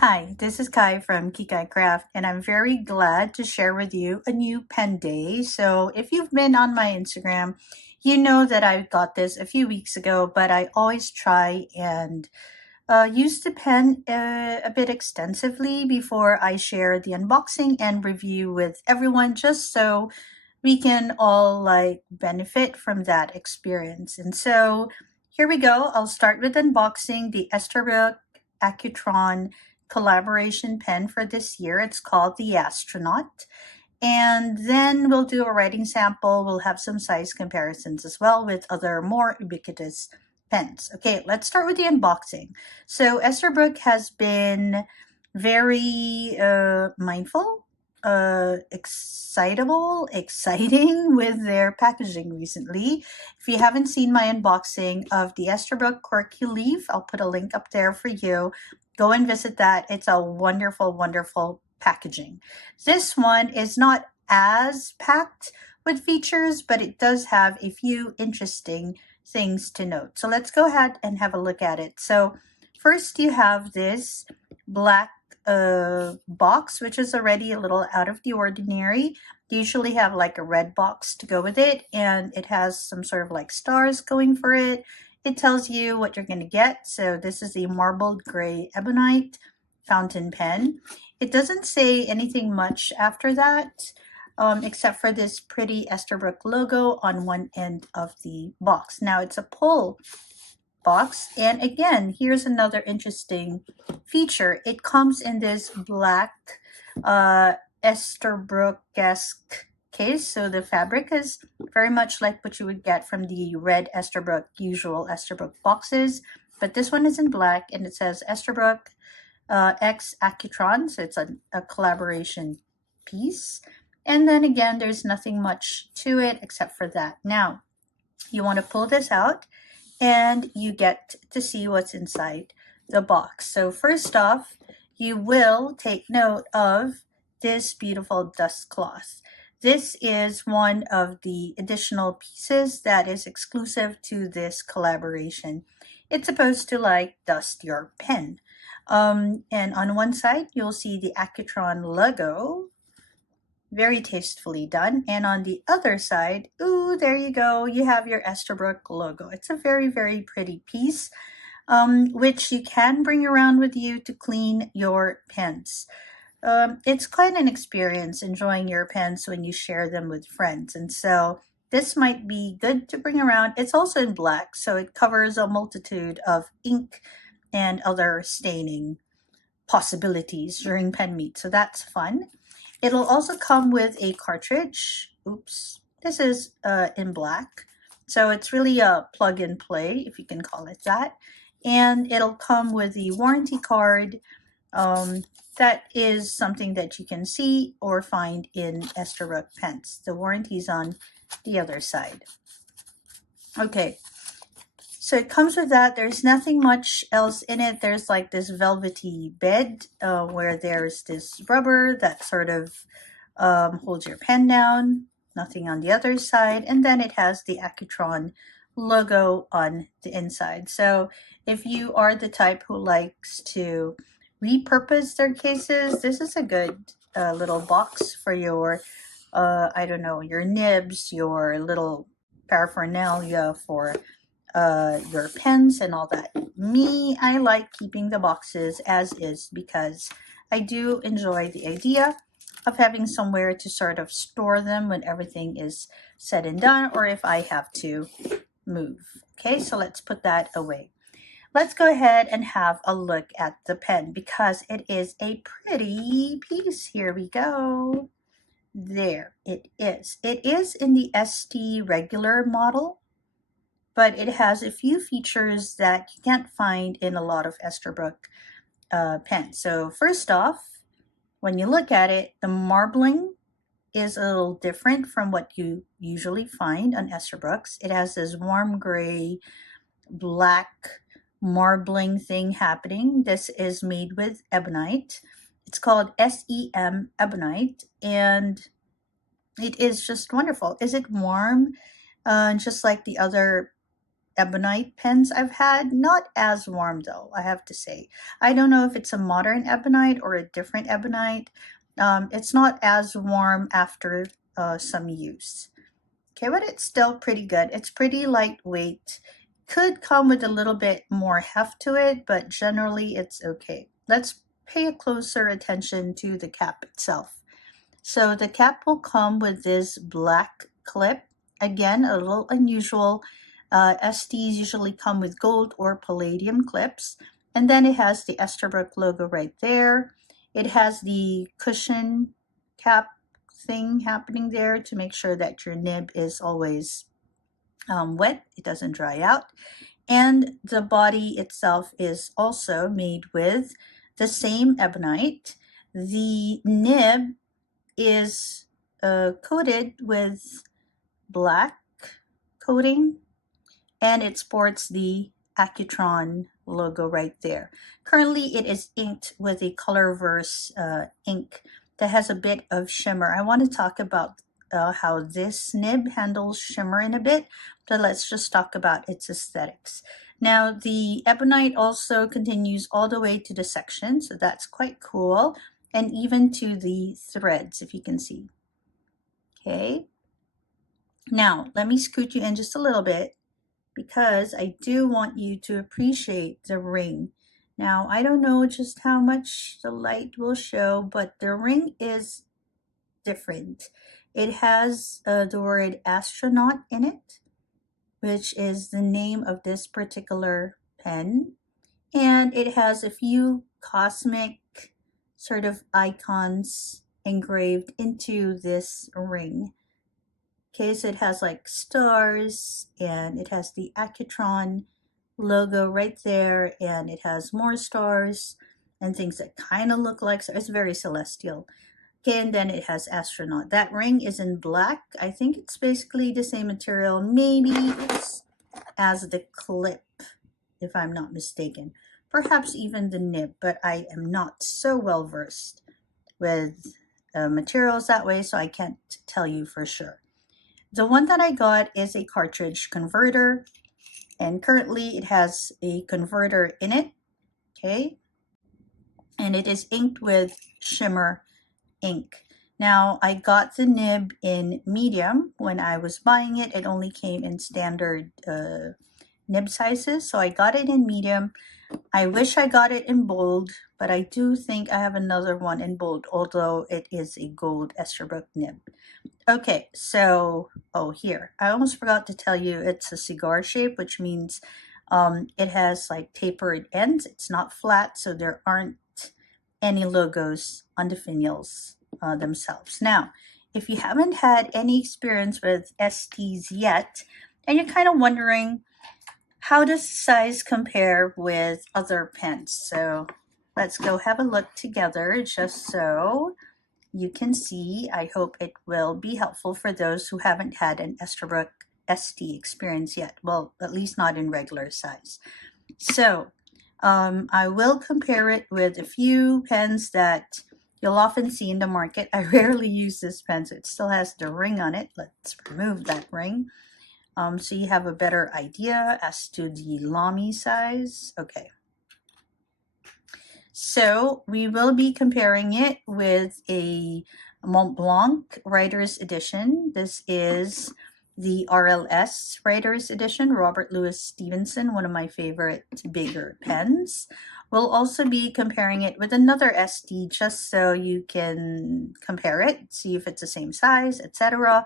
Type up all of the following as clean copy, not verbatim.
Hi, this is Kai from Kikai Craft, and I'm very glad to share with you a new pen day. So, if you've been on my Instagram, you know that I got this a few weeks ago, but I always try and use the pen a bit extensively before I share the unboxing and review with everyone, just so we can all like benefit from that experience. And so, here we go. I'll start with unboxing the Esterbrook Accutron collaboration pen for this year. It's called the Astronaut. And then we'll do a writing sample. We'll have some size comparisons as well with other more ubiquitous pens. Okay, let's start with the unboxing. So Esterbrook has been very mindful, exciting with their packaging recently. If you haven't seen my unboxing of the Esterbrook Quirky Leaf, I'll put a link up there for you. Go and visit that. It's a wonderful, wonderful packaging. This one is not as packed with features, but it does have a few interesting things to note. So let's go ahead and have a look at it. So first you have this black box, which is already a little out of the ordinary. They usually have like a red box to go with it, and it has some sort of like stars going for it. It tells you what you're going to get. So this is a marbled gray ebonite fountain pen. It doesn't say anything much after that, except for this pretty Esterbrook logo on one end of the box. Now it's a pull box, and again, here's another interesting feature. It comes in this black Esterbrook-esque case, so the fabric is very much like what you would get from the red Esterbrook, usual Esterbrook boxes, but this one is in black, and it says Esterbrook X Accutron, so it's a collaboration piece. And then again, there's nothing much to it except for that. Now, you want to pull this out, and you get to see what's inside the box. So first off, you will take note of this beautiful dust cloth. This is one of the additional pieces that is exclusive to this collaboration. It's supposed to like dust your pen. And on one side, you'll see the Accutron logo, very tastefully done. And on the other side, ooh, there you go, you have your Esterbrook logo. It's a very, very pretty piece, which you can bring around with you to clean your pens. It's quite an experience enjoying your pens when you share them with friends. And so this might be good to bring around. It's also in black, so it covers a multitude of ink and other staining possibilities during pen meet. So that's fun. It'll also come with a cartridge. Oops, this is in black. So it's really a plug and play, if you can call it that. And it'll come with the warranty card. That is something that you can see or find in Esterbrook pens. The warranty's on the other side. Okay, so it comes with that. There's nothing much else in it. There's like this velvety bed where there's this rubber that sort of holds your pen down. Nothing on the other side. And then it has the Accutron logo on the inside. So if you are the type who likes to repurpose their cases, this is a good little box for your, I don't know, your nibs, your little paraphernalia for your pens and all that. Me, I like keeping the boxes as is because I do enjoy the idea of having somewhere to sort of store them when everything is said and done, or if I have to move. Okay, so let's put that away. Let's go ahead and have a look at the pen because it is a pretty piece. Here we go. There it is. It is in the ST regular model, but it has a few features that you can't find in a lot of Esterbrook pens. So first off, when you look at it, the marbling is a little different from what you usually find on Esterbrook's. It has this warm gray, black marbling thing happening. This is made with ebonite. It's called SEM ebonite, and it is just wonderful. Is it warm? Just like the other ebonite pens I've had. Not as warm though, I have to say. I don't know if it's a modern ebonite or a different ebonite. It's not as warm after some use. Okay, but it's still pretty good. It's pretty lightweight. Could come with a little bit more heft to it, but generally it's okay. Let's pay a closer attention to the cap itself. So the cap will come with this black clip. Again, a little unusual. Estes usually come with gold or palladium clips. And then it has the Esterbrook logo right there. It has the cushion cap thing happening there to make sure that your nib is always wet. It doesn't dry out. And the body itself is also made with the same ebonite. The nib is coated with black coating, and it sports the Accutron logo right there. Currently, it is inked with a Colorverse ink that has a bit of shimmer. I want to talk about how this nib handles shimmer in a bit, but let's just talk about its aesthetics. Now, the ebonite also continues all the way to the section, so that's quite cool, and even to the threads, if you can see. Okay. Now, let me scoot you in just a little bit because I do want you to appreciate the ring. Now, I don't know just how much the light will show, but the ring is different. It has the word Astronaut in it, which is the name of this particular pen. And it has a few cosmic sort of icons engraved into this ring. Okay, so it has like stars, and it has the Accutron logo right there, and it has more stars and things that kind of look like, so it's very celestial. Okay, and then it has Astronaut. That ring is in black. I think it's basically the same material. Maybe it's as the clip, if I'm not mistaken. Perhaps even the nib, but I am not so well versed with materials that way, so I can't tell you for sure. The one that I got is a cartridge converter, and currently it has a converter in it, okay? And it is inked with shimmer ink. Now, I got the nib in medium. When I was buying it, it only came in standard nib sizes, so I got it in medium. I wish I got it in bold, but I do think I have another one in bold, although it is a gold Esterbrook nib. Okay, so, here, I almost forgot to tell you it's a cigar shape, which means it has like tapered ends. It's not flat, so there aren't any logos on the finials themselves. Now, if you haven't had any experience with Estes yet, and you're kind of wondering, how does the size compare with other pens? So let's go have a look together just so you can see. I hope it will be helpful for those who haven't had an Esterbrook Estes experience yet. Well, at least not in regular size. So I will compare it with a few pens that you'll often see in the market. I rarely use this pen, so it still has the ring on it. Let's remove that ring. So you have a better idea as to the Lamy size. Okay. So we will be comparing it with a Mont Blanc Writer's Edition. This is the RLS Writer's Edition, Robert Louis Stevenson, one of my favorite bigger pens. We'll also be comparing it with another Estes just so you can compare it, see if it's the same size, etc.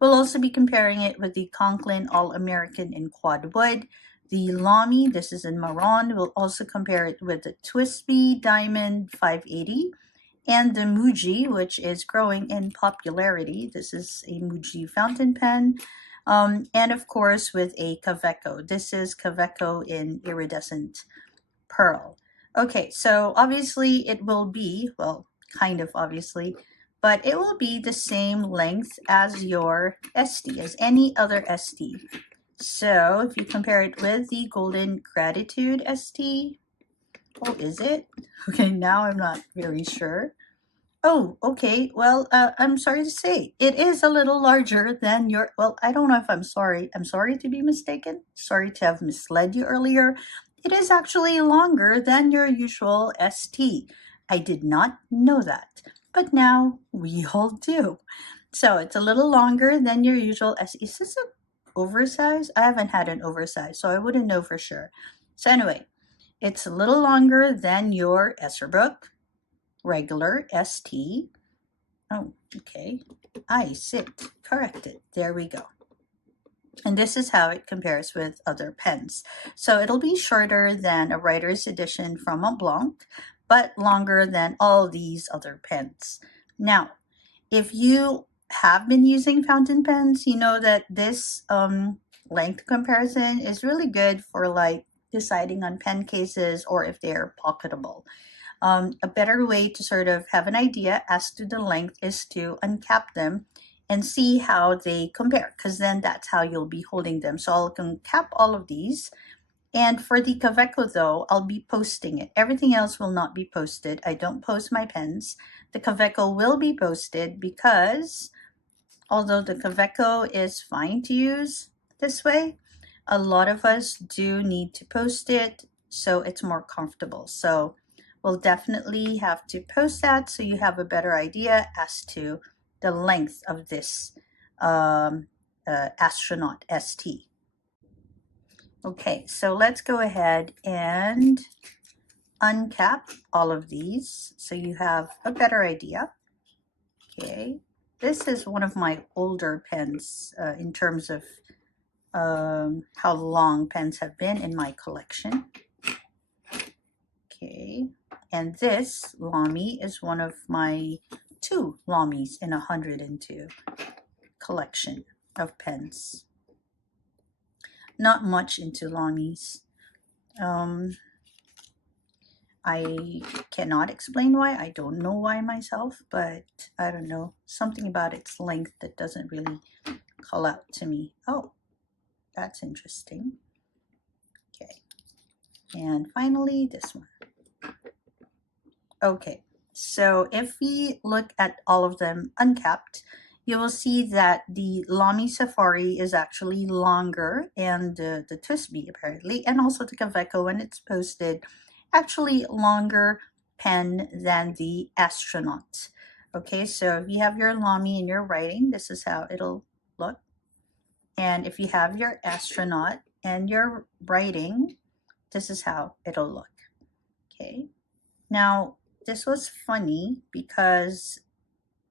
We'll also be comparing it with the Conklin All-American in quad wood. The Lamy, this is in Marron. We'll also compare it with the Twisby Diamond 580 and the Muji, which is growing in popularity. This is a Muji fountain pen. And of course with a Kaweco. This is Kaweco in iridescent pearl. Okay, so obviously it will be, well, kind of obviously, but it will be the same length as your Estes, as any other Estes. So if you compare it with the Golden Gratitude Estes, oh, is it? Okay, now I'm not very sure. Oh, okay. Well, I'm sorry to say it is a little larger than your. Well, I don't know if I'm sorry. I'm sorry to be mistaken. Sorry to have misled you earlier. It is actually longer than your usual ST. I did not know that, but now we all do. So it's a little longer than your usual ST. Is this an oversized? I haven't had an oversized, so I wouldn't know for sure. So anyway, it's a little longer than your Esterbrook regular ST. Oh, okay. I sit corrected. There we go. And this is how it compares with other pens. So it'll be shorter than a writer's edition from Montblanc, but longer than all these other pens. Now, if you have been using fountain pens, you know that this length comparison is really good for like deciding on pen cases or if they're pocketable. A better way to sort of have an idea as to the length is to uncap them and see how they compare, because then that's how you'll be holding them. So I'll uncap all of these. And for the Kaweco though, I'll be posting it. Everything else will not be posted. I don't post my pens. The Kaweco will be posted because although the Kaweco is fine to use this way, a lot of us do need to post it so it's more comfortable. So we'll definitely have to post that so you have a better idea as to the length of this Astronaut ST. Okay, so let's go ahead and uncap all of these so you have a better idea. Okay, this is one of my older pens in terms of how long pens have been in my collection. Okay, and this Lamy is one of my 2 Lamys in 102 collection of pens. Not much into Lamys. I cannot explain why. I don't know why myself, but I don't know. Something about its length that doesn't really call out to me. Oh, that's interesting. Okay. And finally, this one. Okay, so if we look at all of them uncapped, you will see that the Lamy Safari is actually longer, and the Tusby apparently, and also the Kaweco when it's posted, actually longer pen than the Astronaut. Okay, so if you have your Lamy and you're writing, this is how it'll look. And if you have your Astronaut and you're writing, this is how it'll look. Okay, now this was funny because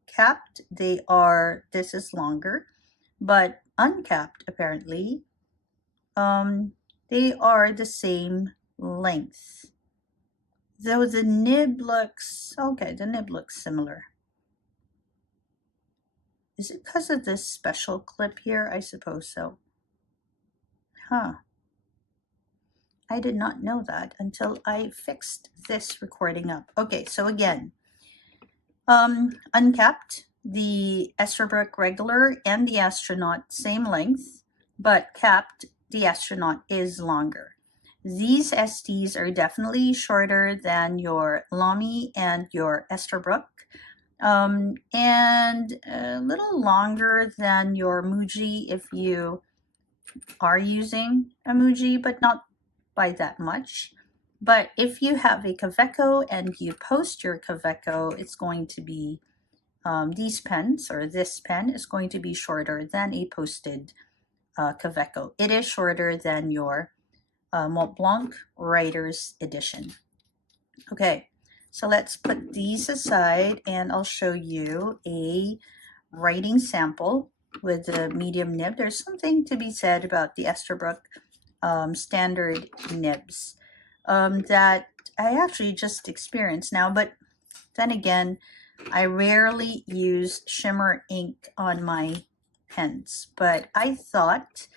capped this is longer, but uncapped apparently they are the same length, though the nib looks okay. The nib looks similar. Is it because of this special clip here? I suppose so. I did not know that until I fixed this recording up. Okay, so again, uncapped, the Esterbrook regular and the Astronaut same length, but capped, the Astronaut is longer. These STs are definitely shorter than your Lamy and your Esterbrook, and a little longer than your Muji if you are using a Muji, but not by that much. But if you have a Kaweco and you post your Kaweco, it's going to be these pens, or this pen is going to be shorter than a posted Kaweco. It is shorter than your Montblanc Writer's Edition. Okay, so let's put these aside and I'll show you a writing sample with the medium nib. There's something to be said about the Esterbrook standard nibs that I actually just experienced now, but then again, I rarely use shimmer ink on my pens, but I thought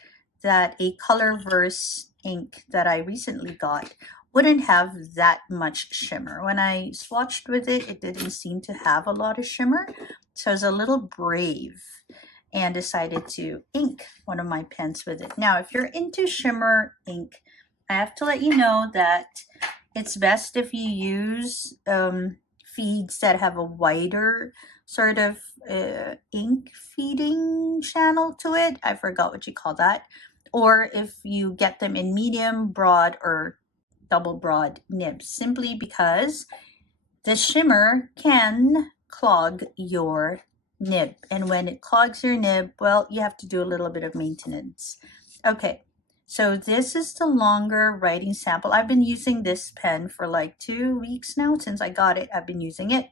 that a Colorverse ink that I recently got wouldn't have that much shimmer. When I swatched with it, it didn't seem to have a lot of shimmer, so I was a little brave and decided to ink one of my pens with it. Now, if you're into shimmer ink, I have to let you know that it's best if you use feeds that have a wider sort of ink feeding channel to it. I forgot what you call that. Or if you get them in medium, broad, or double broad nibs, simply because the shimmer can clog your nib. And when it clogs your nib, well, you have to do a little bit of maintenance. Okay, so this is the longer writing sample. I've been using this pen for like 2 weeks now. Since I got it, I've been using it.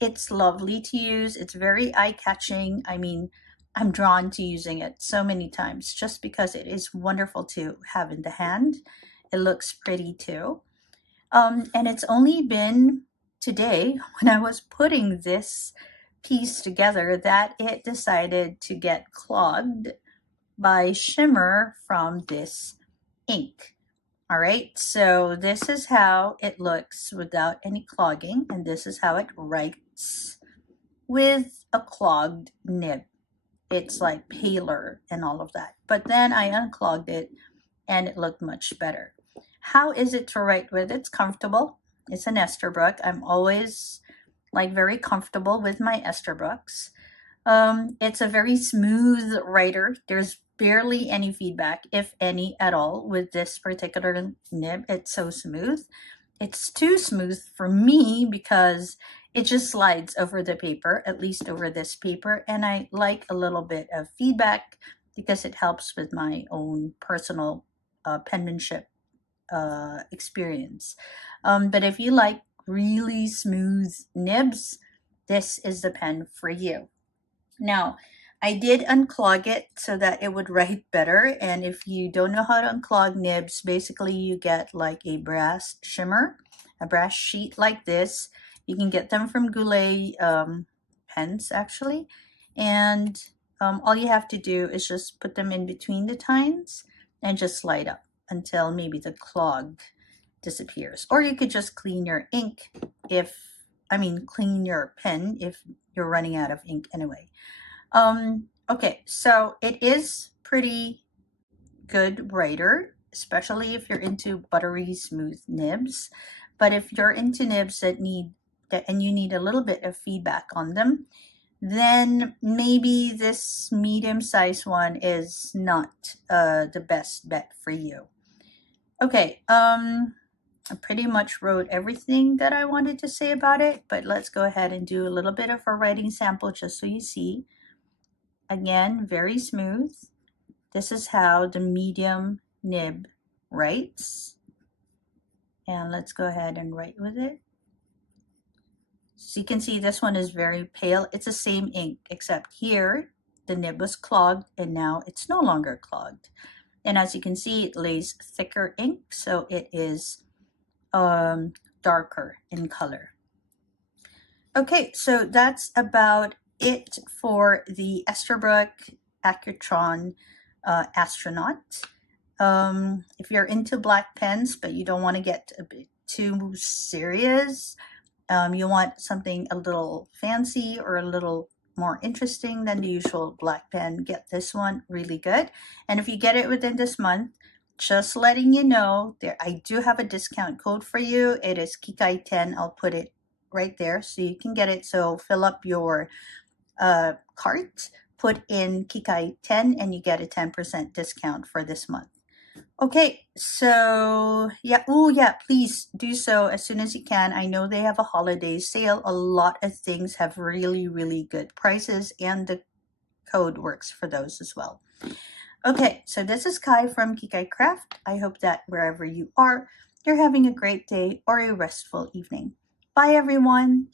It's lovely to use. It's very eye-catching. I mean, I'm drawn to using it so many times just because it is wonderful to have in the hand. It looks pretty too. And it's only been today when I was putting this piece together that it decided to get clogged by shimmer from this ink. All right, so this is how it looks without any clogging, and this is how it writes with a clogged nib. It's like paler and all of that. But then I unclogged it and it looked much better. How is it to write with? It's comfortable. It's an Esterbrook. I'm always like very comfortable with my Esterbrooks. It's a very smooth writer. There's barely any feedback, if any at all, with this particular nib. It's so smooth. It's too smooth for me because it just slides over the paper, at least over this paper, and I like a little bit of feedback because it helps with my own personal penmanship experience. But if you like really smooth nibs, this is the pen for you. Now, I did unclog it so that it would write better. And if you don't know how to unclog nibs, basically you get like a brass shimmer, a brass sheet like this. You can get them from Goulet pens actually. And all you have to do is just put them in between the tines and just slide up until maybe the clog disappears. Or you could just clean your ink clean your pen if you're running out of ink anyway. Okay, so it is pretty good writer, especially if you're into buttery smooth nibs. But if you're into nibs and you need a little bit of feedback on them, then maybe this medium-sized one is not the best bet for you. Okay, I pretty much wrote everything that I wanted to say about it, but let's go ahead and do a little bit of a writing sample just so you see. Again, very smooth. This is how the medium nib writes. And let's go ahead and write with it. So you can see this one is very pale. It's the same ink, except here the nib was clogged and now it's no longer clogged. And as you can see, it lays thicker ink, so it is darker in color. Okay, so that's about it for the Esterbrook Accutron Astronaut. If you're into black pens but you don't want to get a bit too serious, you want something a little fancy or a little more interesting than the usual black pen, get this one. Really good. And if you get it within this month, just letting you know, I do have a discount code for you. It is Kikai10. I'll put it right there so you can get it. So fill up your cart, put in Kikai10, and you get a 10% discount for this month. Okay, so yeah, please do so as soon as you can. I know they have a holiday sale. A lot of things have really, really good prices, and the code works for those as well. Okay, so this is Kai from Kikai Craft. I hope that wherever you are, you're having a great day or a restful evening. Bye, everyone.